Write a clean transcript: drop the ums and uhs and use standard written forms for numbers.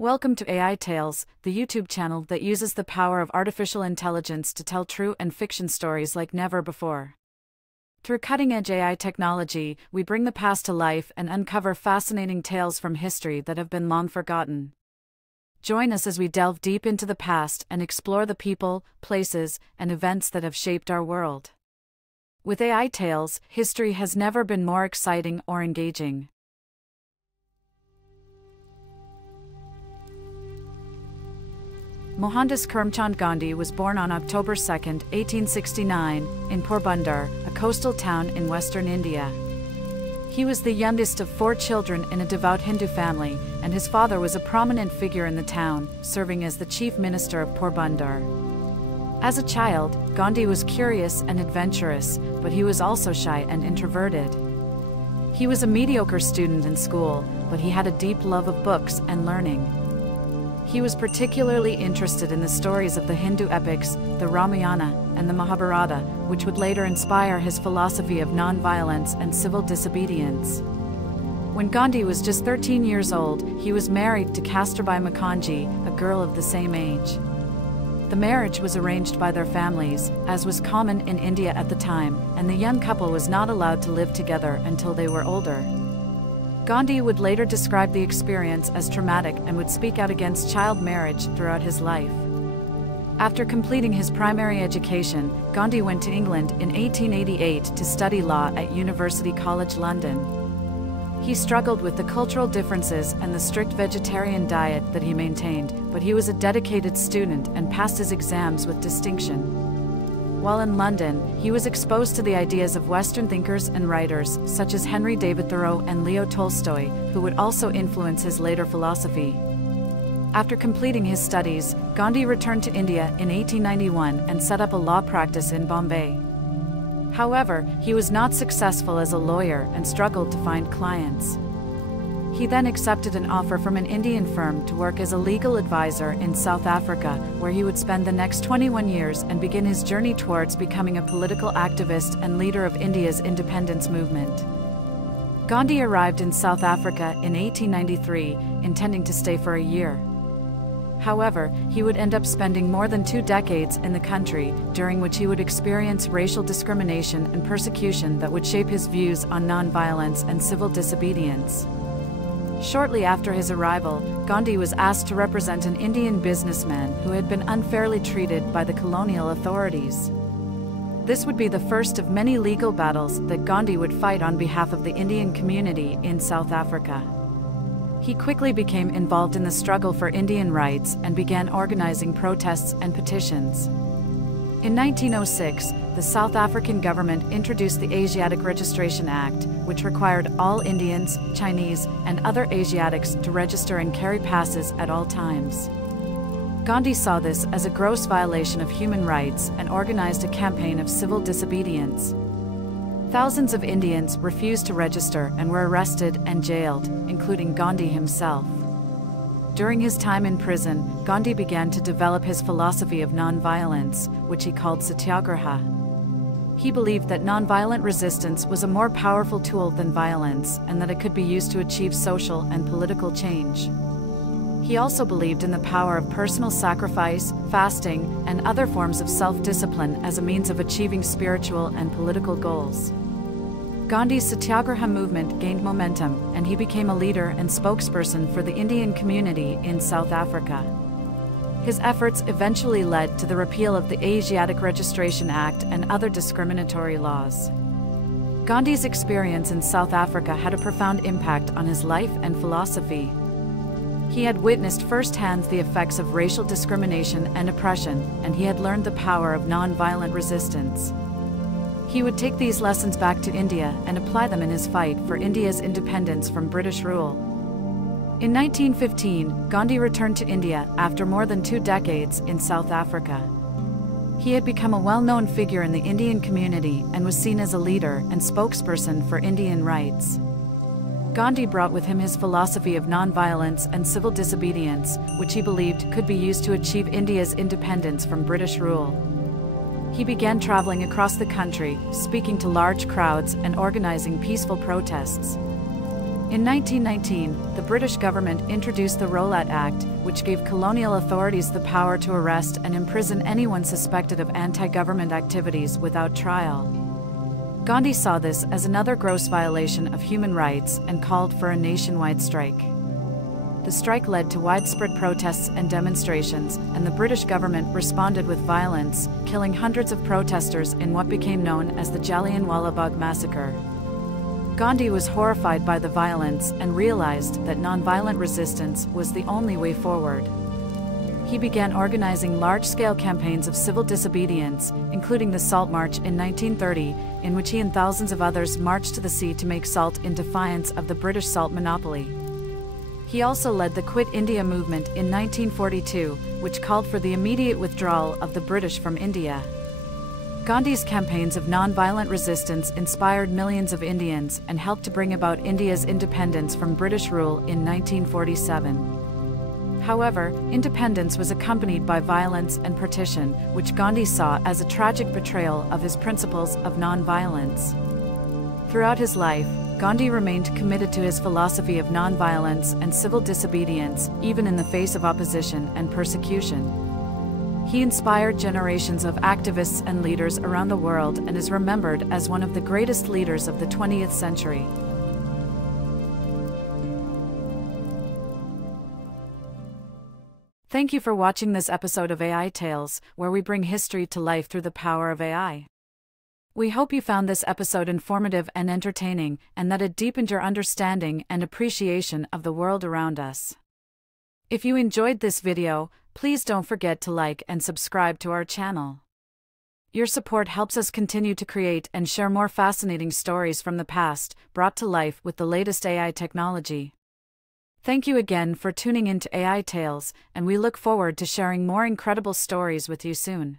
Welcome to AiTales, the YouTube channel that uses the power of artificial intelligence to tell true and fiction stories like never before. Through cutting-edge AI technology, we bring the past to life and uncover fascinating tales from history that have been long forgotten. Join us as we delve deep into the past and explore the people, places, and events that have shaped our world. With AiTales, history has never been more exciting or engaging. Mohandas Karamchand Gandhi was born on October 2, 1869, in Porbandar, a coastal town in western India. He was the youngest of 4 children in a devout Hindu family, and his father was a prominent figure in the town, serving as the chief minister of Porbandar. As a child, Gandhi was curious and adventurous, but he was also shy and introverted. He was a mediocre student in school, but he had a deep love of books and learning. He was particularly interested in the stories of the Hindu epics, the Ramayana, and the Mahabharata, which would later inspire his philosophy of non-violence and civil disobedience. When Gandhi was just 13 years old, he was married to Kasturbai Mukherjee, a girl of the same age. The marriage was arranged by their families, as was common in India at the time, and the young couple was not allowed to live together until they were older. Gandhi would later describe the experience as traumatic and would speak out against child marriage throughout his life. After completing his primary education, Gandhi went to England in 1888 to study law at University College London. He struggled with the cultural differences and the strict vegetarian diet that he maintained, but he was a dedicated student and passed his exams with distinction. While in London, he was exposed to the ideas of Western thinkers and writers such as Henry David Thoreau and Leo Tolstoy, who would also influence his later philosophy. After completing his studies, Gandhi returned to India in 1891 and set up a law practice in Bombay. However, he was not successful as a lawyer and struggled to find clients. He then accepted an offer from an Indian firm to work as a legal advisor in South Africa, where he would spend the next 21 years and begin his journey towards becoming a political activist and leader of India's independence movement. Gandhi arrived in South Africa in 1893, intending to stay for a year. However, he would end up spending more than 2 decades in the country, during which he would experience racial discrimination and persecution that would shape his views on nonviolence and civil disobedience. Shortly after his arrival, Gandhi was asked to represent an Indian businessman who had been unfairly treated by the colonial authorities. This would be the first of many legal battles that Gandhi would fight on behalf of the Indian community in South Africa. He quickly became involved in the struggle for Indian rights and began organizing protests and petitions. In 1906, the South African government introduced the Asiatic Registration Act, which required all Indians, Chinese, and other Asiatics to register and carry passes at all times. Gandhi saw this as a gross violation of human rights and organized a campaign of civil disobedience. Thousands of Indians refused to register and were arrested and jailed, including Gandhi himself. During his time in prison, Gandhi began to develop his philosophy of nonviolence, which he called satyagraha. He believed that nonviolent resistance was a more powerful tool than violence, and that it could be used to achieve social and political change. He also believed in the power of personal sacrifice, fasting, and other forms of self-discipline as a means of achieving spiritual and political goals. Gandhi's Satyagraha movement gained momentum, and he became a leader and spokesperson for the Indian community in South Africa. His efforts eventually led to the repeal of the Asiatic Registration Act and other discriminatory laws. Gandhi's experience in South Africa had a profound impact on his life and philosophy. He had witnessed firsthand the effects of racial discrimination and oppression, and he had learned the power of nonviolent resistance. He would take these lessons back to India and apply them in his fight for India's independence from British rule. In 1915, Gandhi returned to India after more than 2 decades in South Africa. He had become a well-known figure in the Indian community and was seen as a leader and spokesperson for Indian rights. Gandhi brought with him his philosophy of nonviolence and civil disobedience, which he believed could be used to achieve India's independence from British rule. He began traveling across the country, speaking to large crowds and organizing peaceful protests. In 1919, the British government introduced the Rowlatt Act, which gave colonial authorities the power to arrest and imprison anyone suspected of anti-government activities without trial. Gandhi saw this as another gross violation of human rights and called for a nationwide strike. The strike led to widespread protests and demonstrations, and the British government responded with violence, killing hundreds of protesters in what became known as the Jallianwala Bagh massacre. Gandhi was horrified by the violence and realized that nonviolent resistance was the only way forward. He began organizing large-scale campaigns of civil disobedience, including the Salt March in 1930, in which he and thousands of others marched to the sea to make salt in defiance of the British salt monopoly. He also led the Quit India movement in 1942, which called for the immediate withdrawal of the British from India. Gandhi's campaigns of non-violent resistance inspired millions of Indians and helped to bring about India's independence from British rule in 1947. However, independence was accompanied by violence and partition, which Gandhi saw as a tragic betrayal of his principles of non-violence. Throughout his life, Gandhi remained committed to his philosophy of non-violence and civil disobedience, even in the face of opposition and persecution. He inspired generations of activists and leaders around the world and is remembered as one of the greatest leaders of the 20th century. Thank you for watching this episode of AiTales, where we bring history to life through the power of AI. We hope you found this episode informative and entertaining, and that it deepened your understanding and appreciation of the world around us. If you enjoyed this video, please don't forget to like and subscribe to our channel. Your support helps us continue to create and share more fascinating stories from the past, brought to life with the latest AI technology. Thank you again for tuning into AI Tales, and we look forward to sharing more incredible stories with you soon.